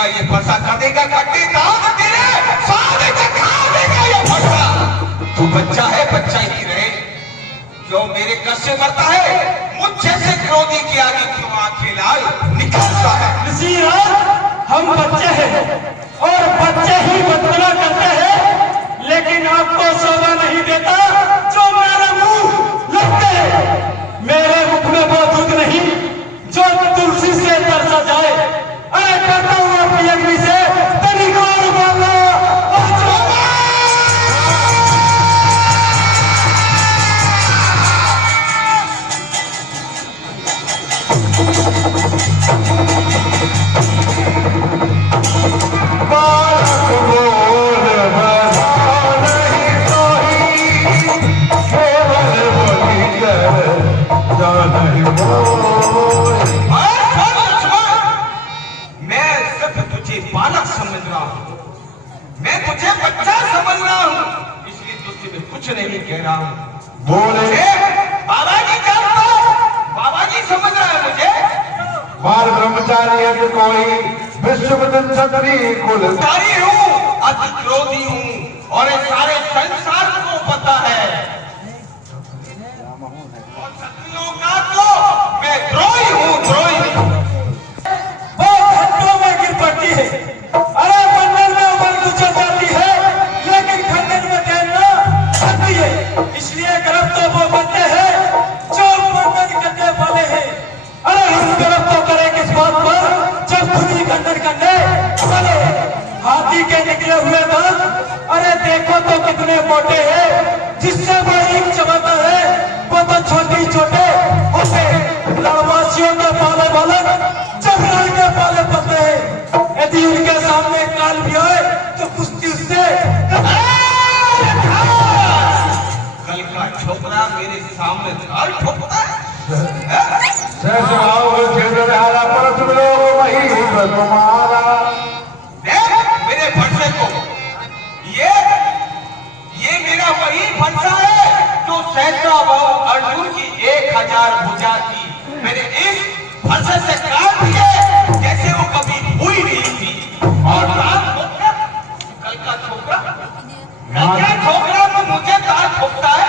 देगा ये फरसा, कर देगा कट्टी दाग तेरे सारे का खा देगा ये फरसा। तू बच्चा है, बच्चा ही रहे। क्यों मेरे कष्ट से मरता है? मुझे से क्रोधी के आगे क्यों आंखें लाल निकलता है? हम बच्चे हैं और बच्चे ही बदला करते हैं, लेकिन आपको शोभा नहीं देता जो मेरे मुंह लगते हैं। मेरे मुख में वो दूध नहीं जो तुलसी से तरसा जाए। अरे कहता हूँ अपनी अग्नि से तनिकोर बोलो। मैं सिर्फ तुझे बालक समझ रहा हूँ, मैं तुझे बच्चा समझ रहा हूँ, इसलिए तुझसे मैं कुछ नहीं कह रहा हूँ। बोले बाबा जी जानता, बाबा जी समझ रहा है मुझे। बाल ब्रह्मचारी यदि कोई विश्ववदन क्षत्रिय कुलधारी हूँ, अति क्रोधी हूँ और ये सारे संसार को पता है। और क्षत्रियों का तो मैं द्रोही हूँ, द्रोही। वो खड्डों में गिर पड़ती है। अरे बंधन में उमर गुजर जाती है, लेकिन खंडन में तैरना आती है। इसलिए गर्व तो वो बनते हैं जो बंधन करने वाले हैं। अरे हम गर्व तो करें किस बात पर जब खुद ही खंडन करने वाले। हाथी के निकले हुए दांत अरे देखो तो कितने मोटे हैं, जिससे वो ईंट चबाता है वो तो छोटी छोटे होते। लड़वासियों के पाले बालक जबरन के पाले पलते हैं। यदि उनके सामने काल भी आए तो कुश्ती उससे। कल का छोकरा मेरे सामने काल ठोकता है। मेरे फरसे को ये मेरा वही फरसा है जो सहस्रा बाहु अर्जुन की 1000 भुजा थी। मैंने इस फरसे से काट दिए जैसे वो कभी हुई नहीं थी। और रात ठोकरा, कल का छोकरा तो मुझे ताल ठोकता है।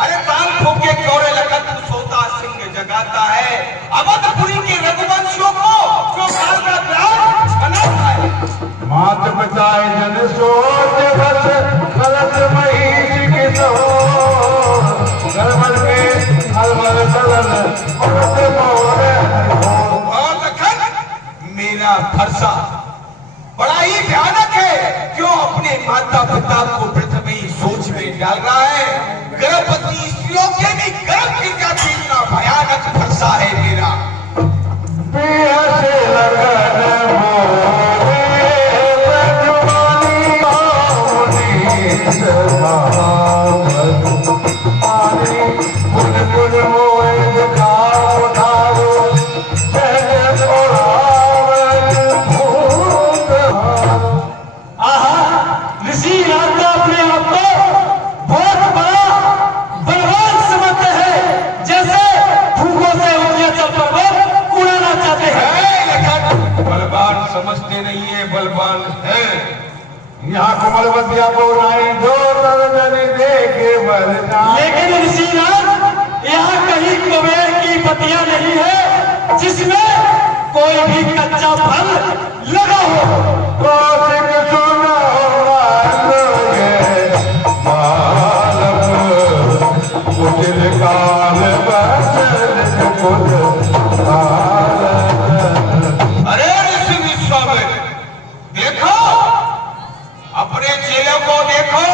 अरे ताल ठोक के क्योरे लगत सोता सिंह जगाता है। अवधपुरी के रघुवंशियों को जो काल का द्वार बनाता है। मात पिताए जन सोच बस कलश महिष की सहो गरबन के अलवर चलन उड़ते मोरे और लखन मेरा फरसा बड़ा ही भयानक है। क्यों अपने माता पिता को प्रथम ही सोच में डाल रहा है। गर्भवती स्त्रियों के भी गर्भ गिर जाती, इतना भयानक फरसा है मेरा। पिया से लगन मोरे समझते नहीं है, बलवान है। यहाँ कोमलवतिया बोलाई जो तरजनी देखे बलना। लेकिन ऋषिनाथ यहाँ कहीं कुबेर की पतियां नहीं है जिसमें कोई भी कच्चा फल लगा हो। कौशिक सुना कुटिल काल अरे ऋषि विश्वामित्र देखो, अपने चेलों को देखो,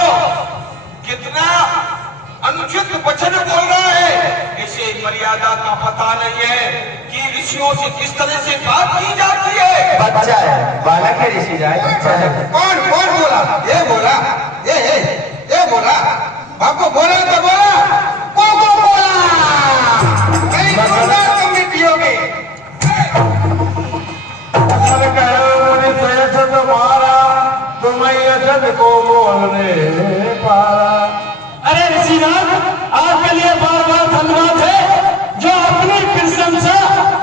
कितना अनुचित वचन बोल रहा है। इसे मर्यादा का पता नहीं है कि ऋषियों से किस तरह से बात की जाती है। बच्चा है, बालक है ऋषि राज, बच्चा है। कौन कौन बोला? ये बोला, ये बोला, बापू बोला तो बोला, को बोला, कहीं बोला कमिटियों में। को बोलने पारा। अरे ऋषिनाथ आपके लिए बार बार धन्यवाद है जो अपनी प्रशंसा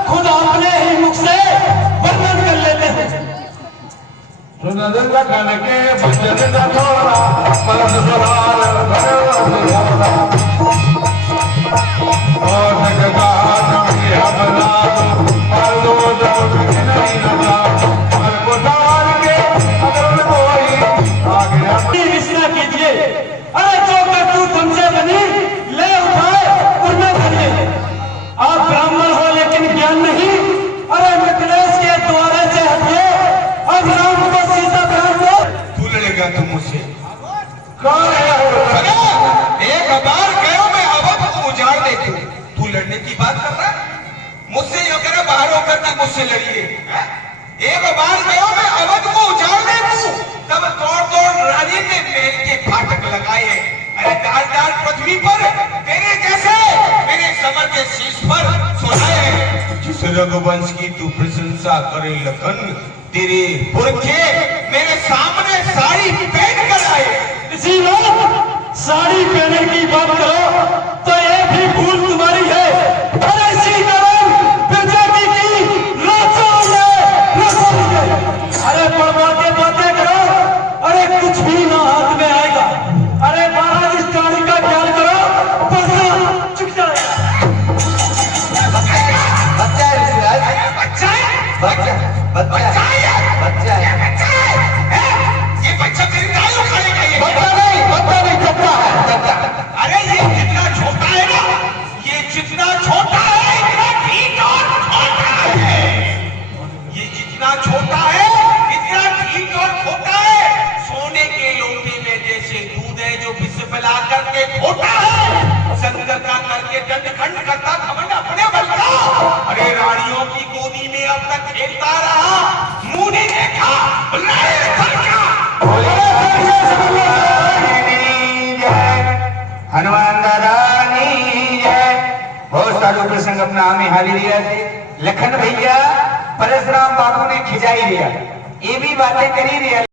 खुद अपने ही मुख से वर्णन कर लेते हैं। सुनद लगन के बचन न थोड़ा मरद सुहार भरवा और जगदान में हमला हर दो दम नहीं लगा हर को डाल के अगर कोई आगे अपनी विश्ना कीजिए। अरे जो कट्टू तुमसे बनी ले उठाए उन्हें करिए। आप ब्राह्मण हो लेकिन ज्ञान नहीं। अरे मिथिलेश के द्वारे से हटिए। अब राम को सीता प्राप्त हो। तू लड़ेगा तुम मुझसे कौन है? एक बार गयो मैं अवध को उजाड़ दे दूं। तू लड़ने की बात कर रहा है मुझसे? यो कह रहा बाहर होकर के मुझसे लड़िए। एक बार गयो मैं अवध को उजाड़ दे दूं। तब तोड़ तोड़ रानी ने मेल के फाटक लगाए। अरे डाल डाल पृथ्वी पर तेरे कैसे मेरे समर के शीश पर सुनाए। जिस रघुवंश की तू प्रशंसा करे लखन तेरे पुरखे मेरे सामने साड़ी पहन कर आए। इसी वक्त साड़ी पहनने की बात करो तो ये भी भूल तुम्हारी है। अरे सीताराम प्रजाति की रचों है। अरे बड़बाते बातें करो। अरे कुछ भी ना हाथ में आएगा। अरे महाराज इस कहानी का ख्याल करो बस चुप जाएगा। बच्चा है ऋषिराज, बच्चा है बच्चा बच्चा है, बच्चा है। ये बच्चा तेरी गाय उखाड़ेगा। ये बच्चा नहीं चप्पा है, चप्पा। अरे ये जितना छोटा है ना ये जितना छोटा है इतना ठीक और छोटा है। ये जितना छोटा है इतना ठीक और छोटा है। सोने के लोटे में जैसे दूध है जो विष पिला करके खोटा है। शंकर का करके दंडखंड करता घमंड अपने बल का। अरे रानियों की गोदी में अब तक खेलता रहा मुंह नहीं देखा हनुमान दादा नी जय। बहुत सालों प्रसंग अपना हमें हाली दिया थे। लखन भैया परशुराम बाबू ने खिंचाई दिया। ये भी बातें करी दिया।